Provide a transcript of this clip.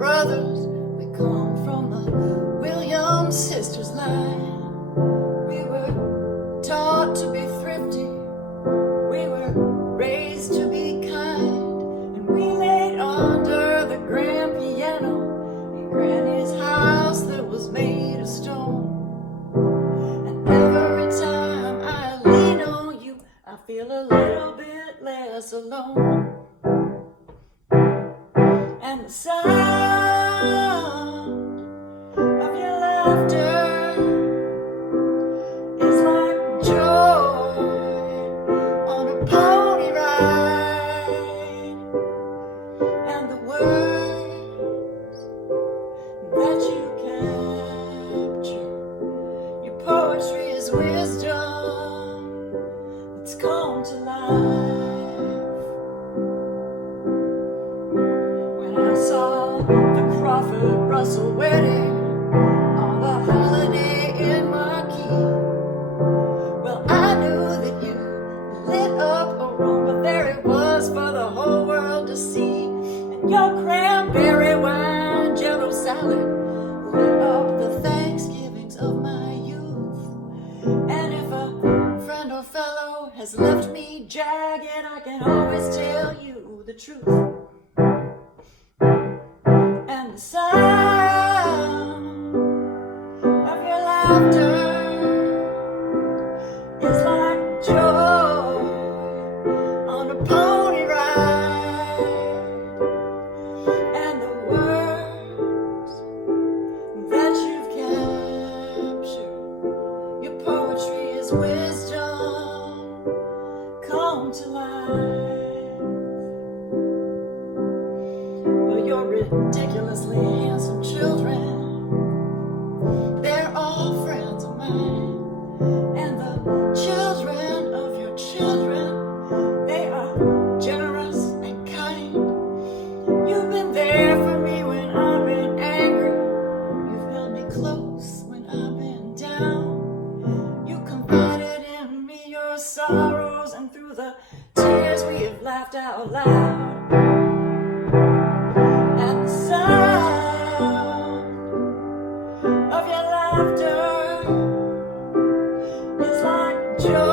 brothers, we come from the Williams sisters line. We were taught to be thrifty, we were raised to be kind, and we laid under the grand piano in Granny's house that was made of stone. And every time I lean on you, I feel a little bit less alone. And the sound of your laughter is like joy on a pony ride. And the words that you capture, your poetry is wisdom that's come to life. When I saw the Crawford-Russell wedding on the Holiday Inn marquee, well, I knew that you lit up a room, but there it was for the whole world to see. And your cranberry wine jello salad lit up the Thanksgivings of my youth. And if a friend or fellow has left me jagged, I can always tell you the truth. And the sound of your laughter is like joy on a pony ride. And the words that you've captured, your poetry is wisdom come to life. Well, your ridiculously handsome children, they're all friends of mine. And the children of your children, they are generous and kind. You've been there for me when I've been angry. You've held me close when I've been down. You confided in me your sorrows, and through the tears we have laughed out loud. And the sound of your laughter is like joy